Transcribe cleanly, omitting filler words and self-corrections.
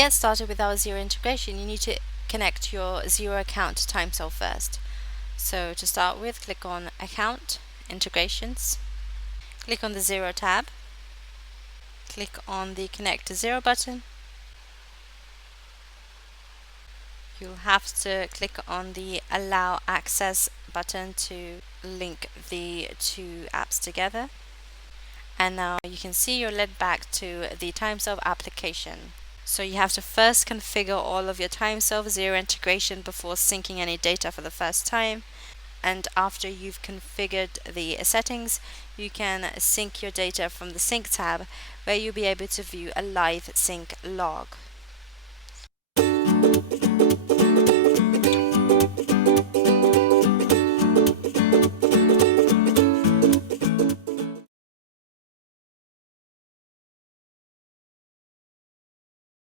get started with our Xero integration, you need to connect your Xero account to TimeSolv first. So to start with, click on Account, Integrations, click on the Xero tab, click on the Connect to Xero button. You'll have to click on the Allow Access button to link the two apps together. And now you can see you're led back to the TimeSolv application. So you have to first configure all of your TimeSolv Xero integration before syncing any data for the first time. And after you've configured the settings, you can sync your data from the Sync tab, where you'll be able to view a live sync log.